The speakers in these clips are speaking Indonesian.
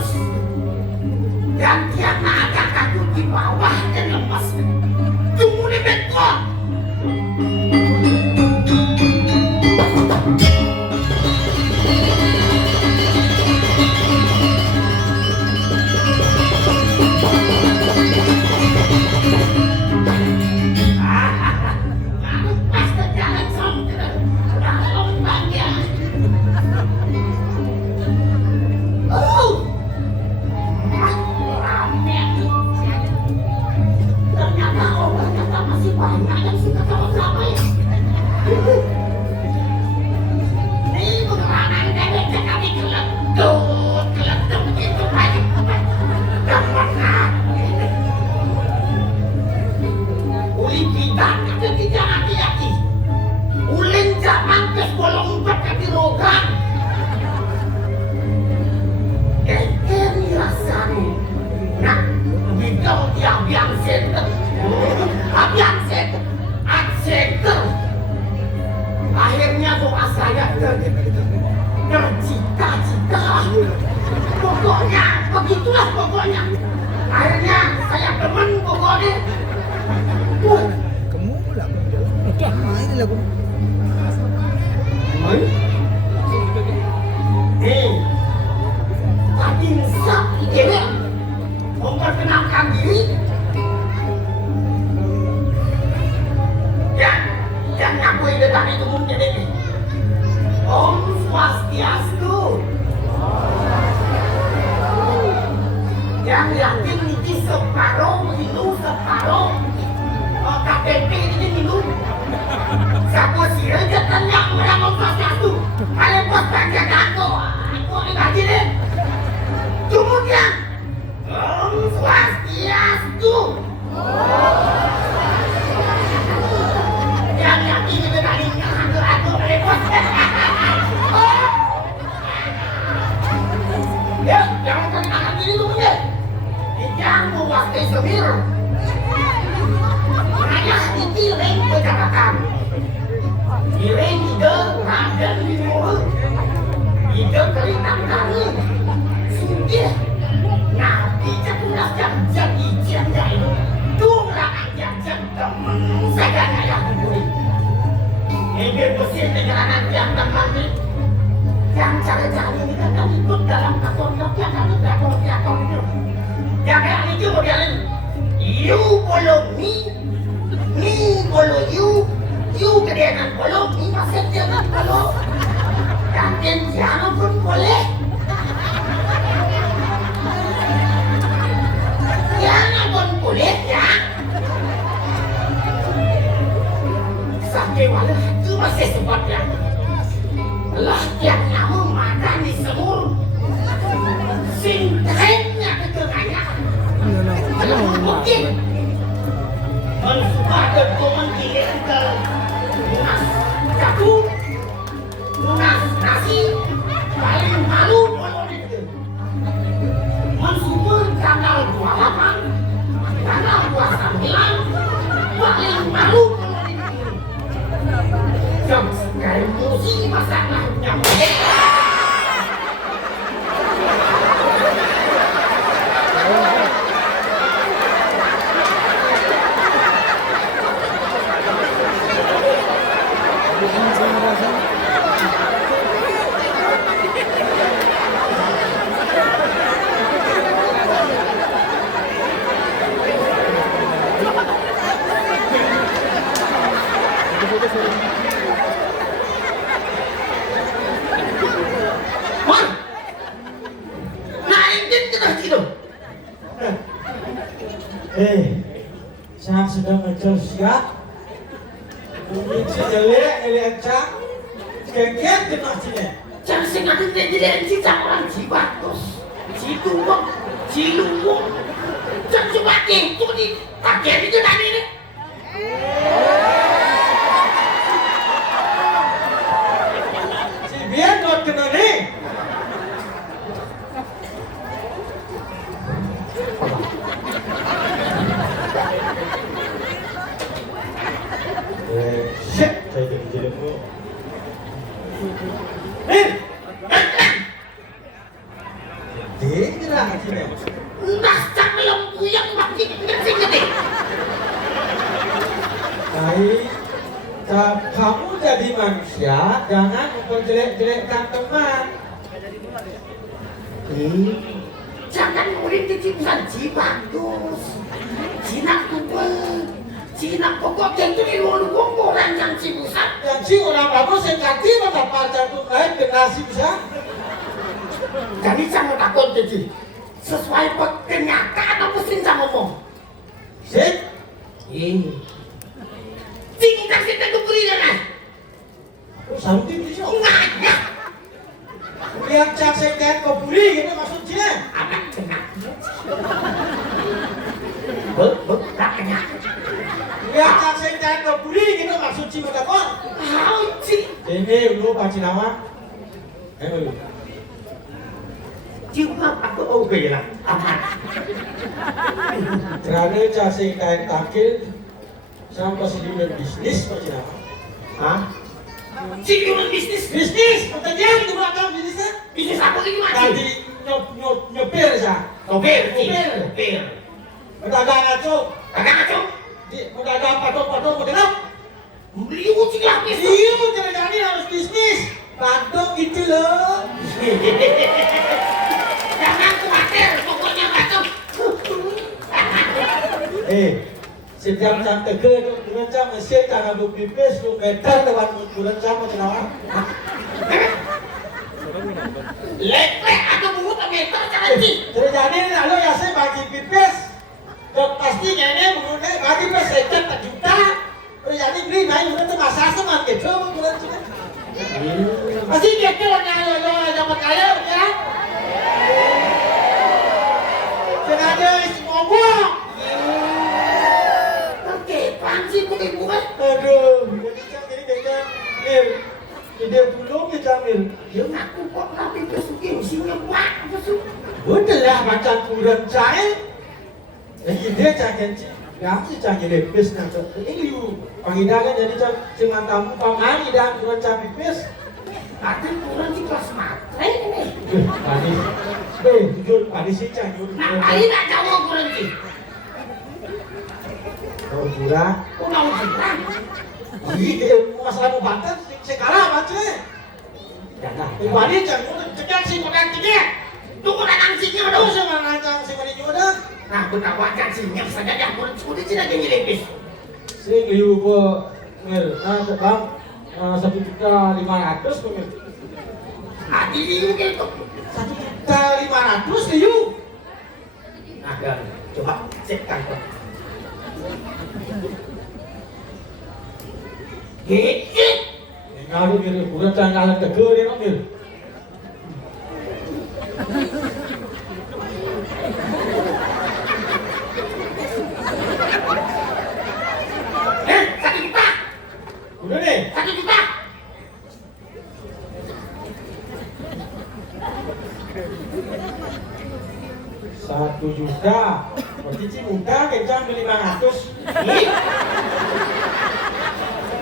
terus. Dan dia naga kaku di bawah dan lemas. Tunggu nih bekok. Akhirnya doa saya tercita-cita. Pokoknya begitulah pokoknya. Akhirnya saya temen pokoknya. Kamu pula udah main lagu. Main? Tadi Musa ini memperkenalkan diri. Dan aku ini tadi itu mungkin ini Om Swastiastu. Yang yakin ini separuh, minum separuh. KTP ini minum. Siapa sih aja tanya orang Om Swastiastu. Kalian bos baca aku ini gaji deh. Kemudian Om Swastiastu. Yang yakin itu tadi aku repot. Ya, jangan kenakan diri lu punya. Yang mewakili semir. Hanya itu yang berkatakan. Iring ide raden di mulut. Ide kelintang kami. Singgih. Nanti jatuhlah jadi janda itu. Tunglah aja temen saya yang kumpulin. Ini bersih dengan yang teman yang cara-cara ini kan ikut dalam kategori yang kami kategori itu. Yang kayak itu modelin you follow me follow you kedengan follow me masih jangan follow dan jangan pun boleh jangan pun boleh ya sampai walau itu masih sebabnya lah yang kamu makan di semur sing trennya kedengannya kalau mungkin mensupada komentar ke lunas jagung lunas nasi paling malu kalau itu mensumber tanggal 28 tanggal 29 paling malu kalau itu jam sekali musi masalahnya Saya sedang ngejar siap. Ini jelek, cak. Sekian kena sini. Jangan sengaja jadi cicak orang Cibatos, Ciluwung, Ciluwung. Jangan cuma itu di kakek itu tadi ini. Si biar kau kena nih. Shit, saya jadi mu. Dia lah sini. Nas sampai yang puyeng makin ngersing gede. Baik, kamu jadi manusia, jangan memperjelek-jelekkan teman. Jangan murid kecipusan Cibagus, Cina Kubel, Cina pokok itu di luar orang yang cipusan. Yang si orang bagus yang cantik pada pacar tuh lain generasi bisa. Jadi jangan takut jadi sesuai kenyataan apa sih jangan ngomong. Sip. Tinggal kita kuberi kan? Sampai di sini. Nggak. Lihat cak saya keburi gitu maksudnya. Apa kena? Tak kena. Lihat cak saya keburi gitu maksudnya pada kon. Hauci. Ini dulu panci nama. Dulu. Cuma aku oke lah. Aman. Kerana cak saya takil sampai sedikit bisnis panci nama. Hah? Cium bisnis. Pertanyaan itu belakang bisnisnya. Bisnis apa ini macam? Tadi nyopir sah. Kopir. Pedagang ngaco. Agak kacau. Pedagang patung model. Beli ucing lapis. Iya, jadi harus bisnis. Patung itu loh. Jangan khawatir, pokoknya kacau. Setiap jam tegur itu berencana mesin karena berpipis 10 meter lewat berencana macam apa? Lepek atau bungut meter jangan sih. Jadi lalu ya saya bagi pipis. Dok pasti ini menggunakan bagi pipis sekian 4 juta. Jadi beli bayi itu masa seman gitu berencana. Pasti gitu lo dapat kaya ya. Sengaja ngomong. Panci putih bukan? Aduh, jadi Jamil. Ide belum ya Jamil. Dia ngaku kok tapi kesukin usinya buat apa sih? Betul lah macam kurang cair. Ide jangan ya sih jangan lepis nak. Ini you panggilannya jadi cuma tamu pamani dan kurang capipis. Tapi kurang sih kelas matre ini. Panis. Jujur panis sih jangan. Nah, ini tak jauh kurang sih. Oh kurang. Kurang kurang. Masalah mau bantet sekarang macamnya. Jangan. Ibadi jangan cekak sih makan cekak. Tunggu datang sini Aduh sama rancang si mani juga. Nah, benar wajar sih yang saja yang kurang sudah tidak jadi lepis. Sing liu po mir, bang 1.500.000 po mir. Hati liu gitu. 1.500.000 liu. Nah, dan coba cekkan kok. Gigit. Ngalu mir, kurang jangan tegur dia mir. Udah nih. 1 juta. Satu juta. Berarti Cimuda kencang beli 500.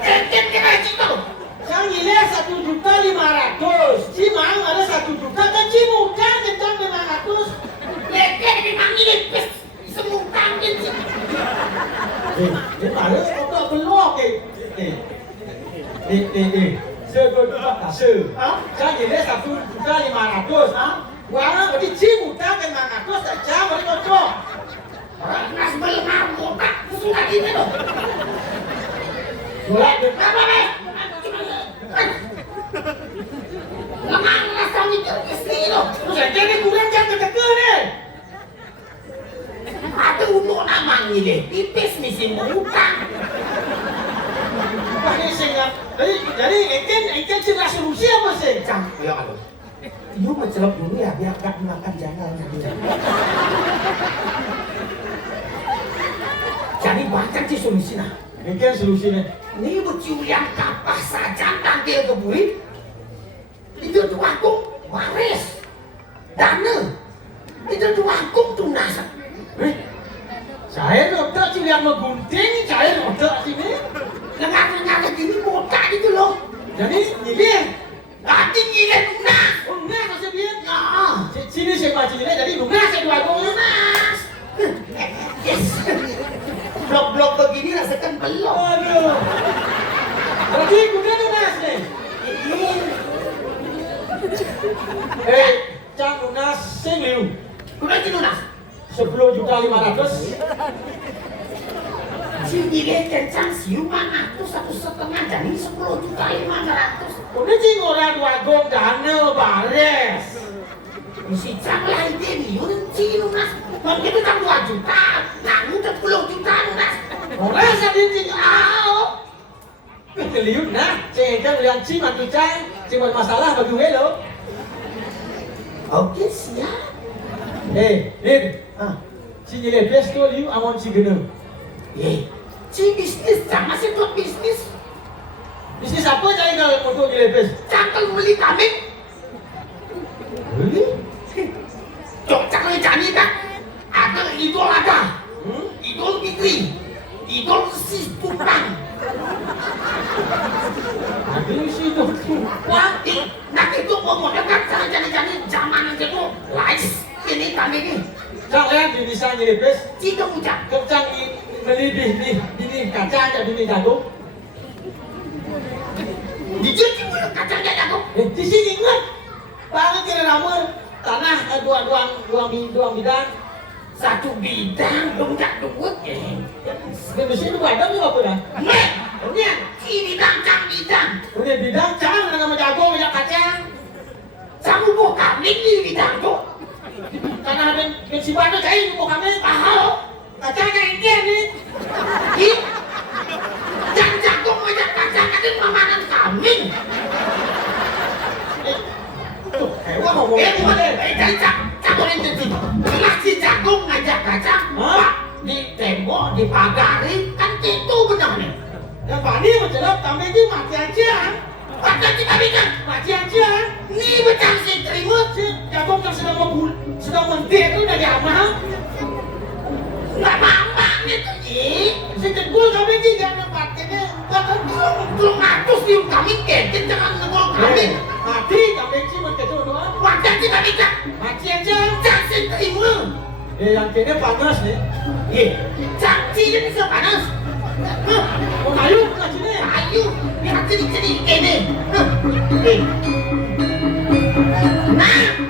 Keket kena cito. Yang ini 1.500.000. Cimang ada 1 juta kan Cimuda kencang 500. Leket memang ini lepis. Semua tangkin sih. Ini malu untuk belok nih. Sekolah tak se. Yang ini 1.500.000. Wah, berarti Cimuda kan 500 saja boleh cocok. Nas belum tak sudah ini loh. Boleh. Apa? Lemang rasa itu istri loh. Jadi kurang jangan ketegur nih. Ada untuk namanya deh. Tipis nih si muka. Wah ini sehingga. Jadi ikan cerah solusi apa sih? Cang, ya kalau. Lu mencelok dulu ya biar gak makan jangan. Jadi bahkan sih solusinya. Ikan solusinya. Ini bocil yang kapas saja tampil ke burit. Itu tuh aku waris. Dana. Itu tuh aku tunas. Saya dokter cuma yang menggunting, saya dokter sini. Lengah-lengah gini botak gitu loh. Jadi ini Tadi gila lunas. Oh, lunas maksud dia. Ya. Sini saya baca ini jadi lunas saya dua gol. Lunas. Yes. Blok-blok begini rasakan belum. Aduh. Berarti kuda lunas nih. Cang lunas sing Kuda itu lunas. 10.500.000. Sendiri kencang siuman aku 1,5 jadi 10.500.000. Udah sih orang dua gol dana bares. Mesti cang lah ide nih, udah sih lunas. Kalau kita tak 2 juta, nah udah 10 juta lunas. Orang sadin sih Keliut nah, cengkel yang ci mati cang, cuma masalah bagi gue lo. Oke siap. Lid, si Jelebes tuh liu amon si geneng. Si bisnis cang masih buat bisnis. Bisnis apa cang kalau mau tuh Jelebes? Cang kalau beli kambing. Beli? Cok cang beli kambing kan? Ada idol ada. Idol Fitri. Idol si Tupang. Ada sih tuh. Wah, nanti itu mau kan jadi zaman itu live ini kami ini. Cang lihat di bisa Jelebes. Jika ucap. Cang beli di kaca aja di jagung. Dicuci mulut kacang jagung. Di sini ingat. Banget kira ramu tanah dua bidang. 1 bidang donggak duit. Di sini dua ada apa dah? Nih, si bidang cang bidang. Udah bidang cang nama jagung ya kacang. Kamu mau kambing di bidang tuh. Karena ben si bana cai mau kami Tahu? kacang kayak dia nih. Ih, cang jagung aja kacang ada mamanan kambing. Tuh, hewan ngomong. Boleh, jadi cang boleh jadi. Kelas si jagung ngajak kacang. Pak, di tembok, dipagari, kan itu benar nih. Yang Bani menjelap kambing itu mati aja. Kacang si kambing kan? Mati aja. Ini becang si terima. Si jagung yang sedang mentir itu dari amal. Nggak mama gitu sih. Si jengkul kambing itu jangan matinya. Belum ngatus di kambing kecil jangan ngomong kambing. Mati kambing sih menkecuali doang. Wajar si kambing kan? Mati aja. Cang si terima. Yang kini panas nih. Cang si dia bisa panas. Mau kayu nggak sini? Ayo, biar jadi ini. Nah.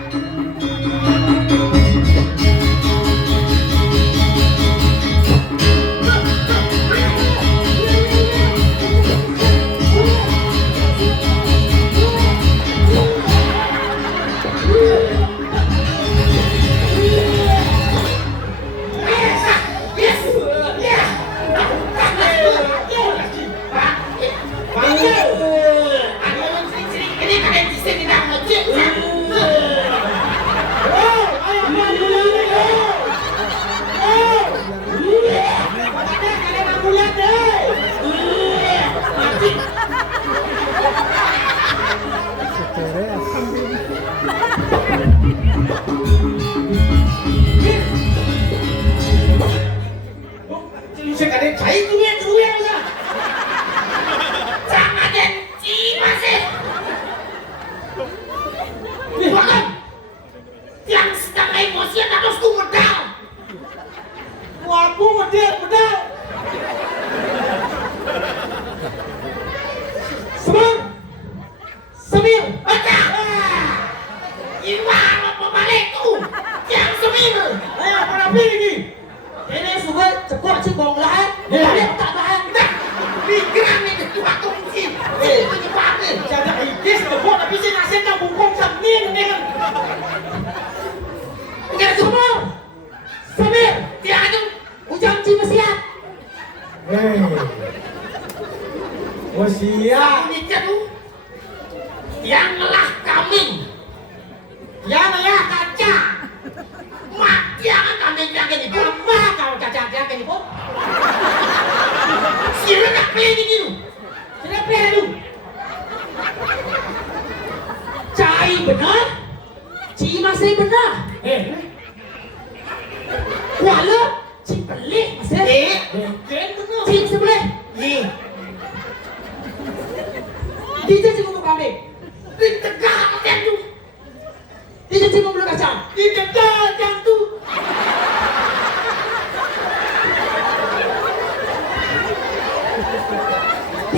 Yang ngelah kambing, yang ngelah kaca, mati akan kambing yang ini pun, mah kalau kaca yang ini pun, sila nak pilih ni dulu, sila pilih dulu, cai benar, ci masih benar, wala, ci pelik masih, benar, ci sebelah, Dito si Kuko Kambing.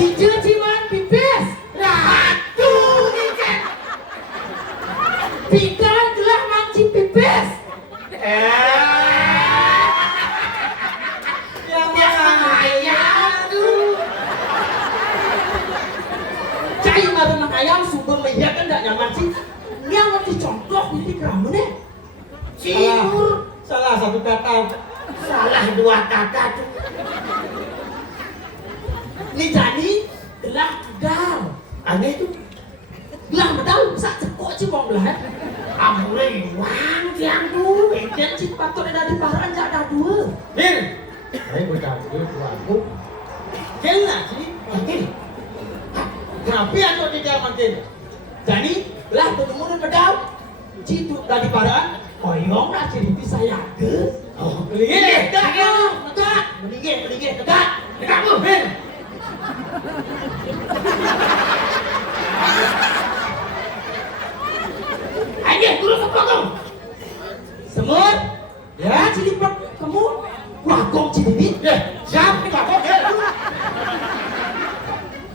Hijau ciuman pipis. Aduh, ikan. Pikan gelah mancing pipis. Yang ayam tuh. Cai makan mang ayam sumber melihat kan tidak nyaman sih. Yang ngerti contoh ini kamu nih. Cikur. Salah satu kata. Salah dua kata tuh. Ini jadi gelah medal. Aneh tuh. Gelah medal bisa cekok sih bang belah. Amure wang tiang tuh. Dan si patut ada di paran jak ada dua. Mir, ayo bocah dulu tuaku. Kena sih. Oke. Kenapa aku tidak makin? Jadi lah penemu medal. Citu dari paran. Koyong lah jadi bisa yaga. Oh, Kelingin dekat ya. Dekat. Kelingin dekat. dekat lu, Ben. Ayo, turun ke belakang. Semut. Ya, cilipet kamu. Wagong cilipit. Ya, siapa nih kok?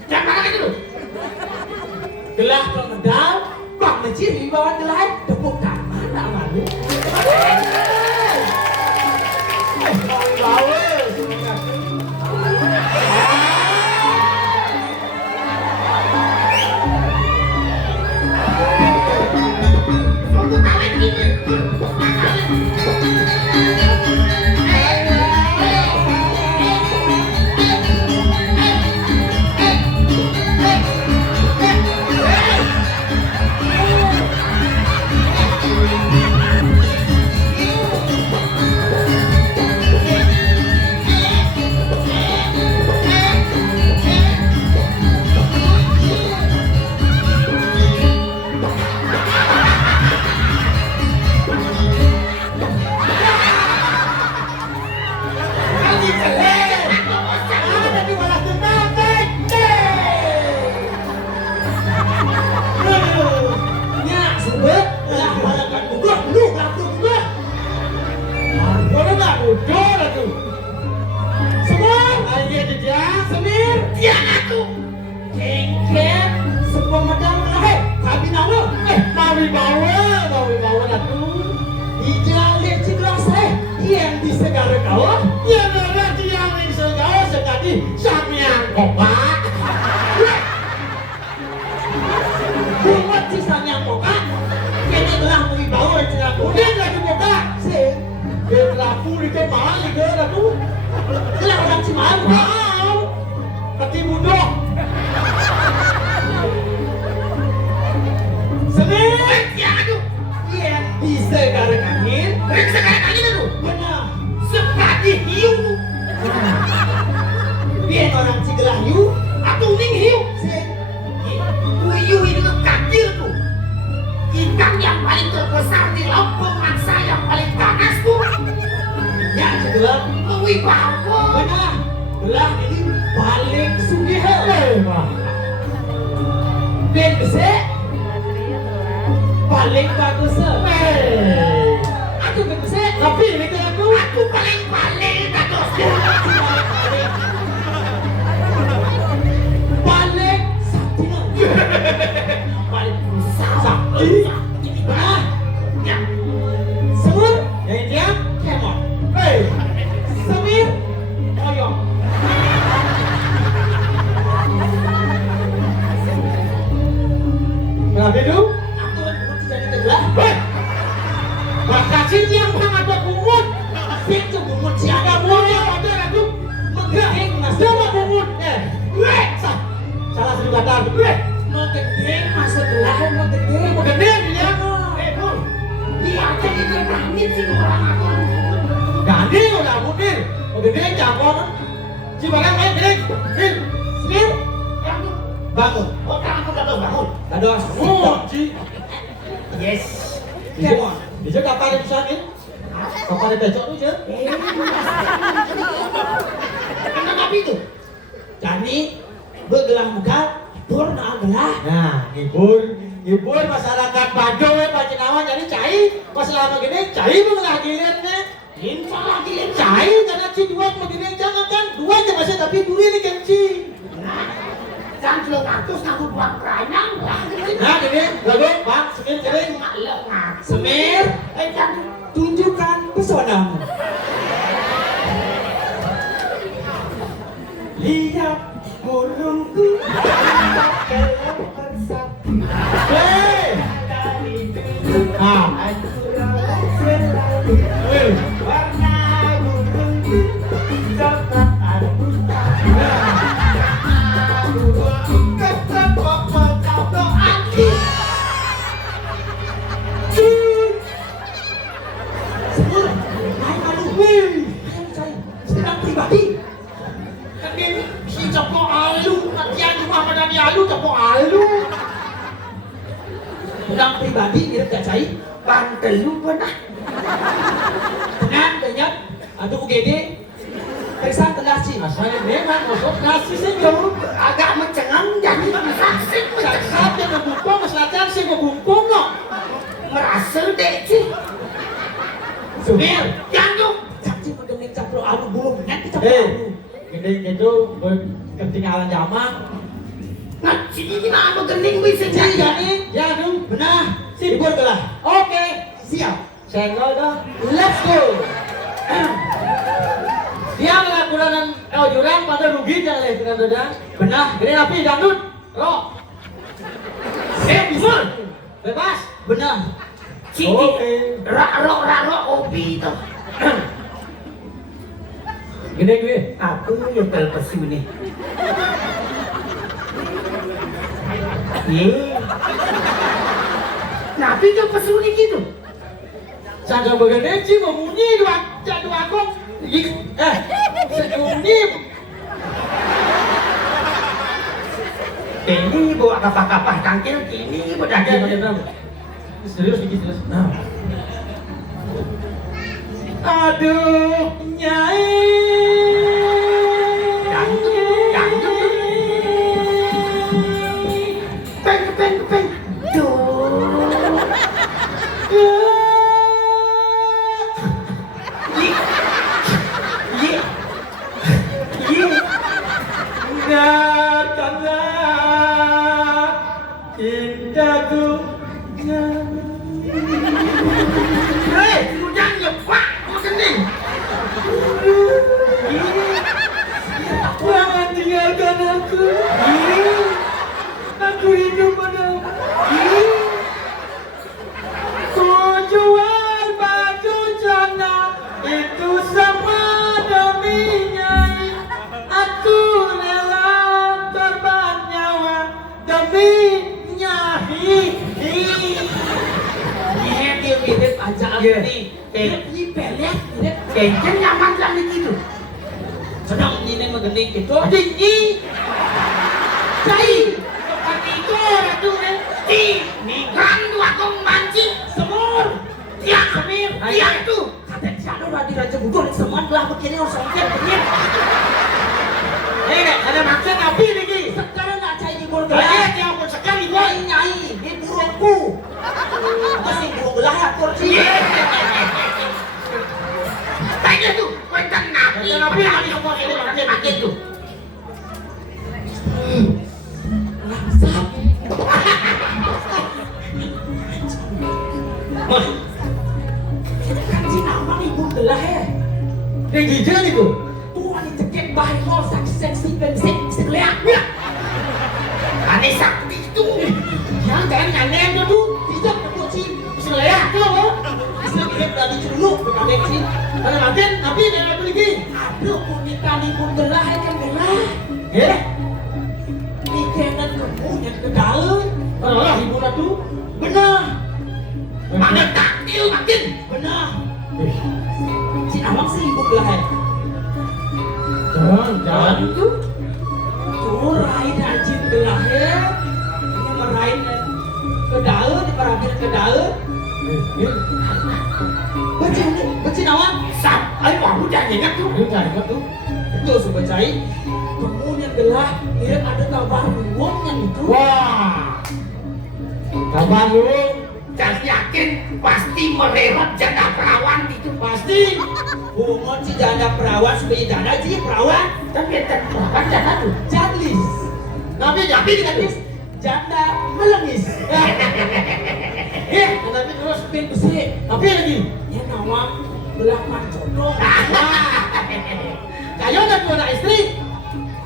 Jangan makan itu. Gelah medal. Bang menciri bawa gelah. Tepuk tangan tak malu. Tunggu kawin gini. Paling bagus aku bisa tapi ini kan Aku paling bagus. paling sakti Paling besar. sakti nah Ya. semut dia kemon semir oyong Berapa itu? aku tidak telah Makasih yang ada kumut. pintu bumut siaga Kamunya ada aku. menggeng mas Sama kumut. Salah satu kata. menggeng masuk lahan menggeng Gede dia. Bur. Dia jadi berani sih orang aku. Gani udah munir. Gede jangan. Cibarang main gede. semir Kamu. bangun Oh, kamu udah bangun. dados Oh, Ci. Yes. kemon Bisa kapan disangin? Kapan becok tuh, Ci? Kenapa itu? jadi bergelah muka purna gelah Nah, hibur masyarakat Bajo Pak Cinawan jadi cai pas lama gini cai mengelah gilirannya Info lagi cai karena ci dua begini jangan kan dua aja masih tapi duri ini kan ci Nah, Kan 200 nganggo uang keranyang lah. Nah, gini, bagus, Bang, Semir, gini. Malah ngaku. Semir, Kan tunjukkan pesonamu. Lihat burungku pakai bersatu. Hei! Dari dulu Ah. aku rawat selalu. Hei! Warna burungku coklat abu. Semur, naik malu. Ayo cari sedang pribadi. Kan si Joko Alu, latihan cuma Madani Alu, Joko Alu. Sedang pribadi mirip gak cai? bantel lu pernah. Tenang, banyak. Atau UGD. Periksa tenasi. Asalnya memang masuk nasi sih Tuh agak mencengang jadi saksit Saat yang ngebumpung, selatan sih ngebumpung no. merasa deh sih. Semir, Jangan caci mendengar capro alu belum nanti capro Hei, alu. gini gitu, ketinggalan zaman. ngaji ini mah gening bisa Cai, jadi. jadi, Ya, aduh, benar. Sibur gelah. Oke, siap. senggol dah. Let's go. Dia nggak kuranan, jurang pada rugi jangan lihat dengan dada. Benar. Gini api dangdut, rock. Bisa. Bebas. Benar. Sini. Oke. Raro obi itu. Gini gue. Aku yang terpesu nih. Ye. Nabi tuh pesu nih gitu. Sangka begini sih membunyi dua kok. Sebunyi. Ini bawa kapah-kapah tangkil kini berdagang. Serius dikit serius. Nah. Aduh, Nyai. Dangdut. Kepeng. Duh. Ye. Datanglah indahku. Hei, udah nyepak, mau gening. Jangan tinggalkan aku. Aku rindu padamu. Ku jual baju jana itu sama demi Nyai. Aku rela korban nyawa demi Nyai. Iya, dia mirip aja Iya. nih. Ini pelet, mirip. Kayaknya nyaman lah gitu. Sedang ini mengening gitu. Tinggi. Cai, Tempat itu ratu ini kan dua kong mancing. semur. Tiang Semir, tiang tuh. Kata Ciano Radi Raja Bogor semua telah begini harus sampai begini. Ada maksud api lagi. Sekarang nggak cai di burung Lagi gelah. yang pun sekali Nyai, di burungku. Apa sih burung gelah atur sih? Tanya tuh, kuentan nabi. Nabi, Nabi ngomong ini makin tuh. Langsat. Kan si nama nih burung gelah ya. Tinggi je itu. Tuhan dicekek bahan mall seksi dan seksi keliak. Aneh sakti itu. Yang jangan nyanyi dulu. Tidak perlu sih. Selea kau. Islam hidup dari dulu. Bukan sih. Ada makin, tapi dia ada lagi. Aduh, punita nih pun gelah kan gelah. Ya, Dikenan kemudian ke dalam. Allah ibu ratu. Benar. Mana taktil makin. Benar. Si Awang sih ibu gelah ya. Jangan. Itu. Tuh rain rajin gelah ya. Ini merain ke dalam, diperhatiin ke dalam. Becin Awang. Sap, ayo aku udah ingat tuh. Ini cari tuh. Itu sebecai. Kemudian gelah, mirip ada kabar luang yang itu. Wah. Kabar lu Dan yakin pasti mererot janda perawan itu. pasti. Bungon si janda perawan supaya janda sih perawan. Tapi yang perawan janda tuh. Jadlis. Tapi gadis janda melengis. Tapi terus pin besi. Tapi lagi ya nawang belakang jodoh. Kayo na po na istri.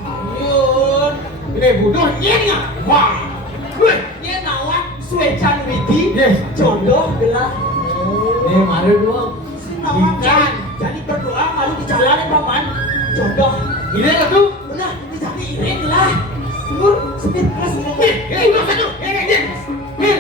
Ayun. Ini bodoh nyenya. Wah. Ini nawang suecan widi. Jodoh belah. Ini mari doang. Si nawang jadi berdoa lalu dijalanin paman. Jodoh. Ini lah tuh. Belah, jadi iring lah. Semur, speed keras. Udah satu. Hil.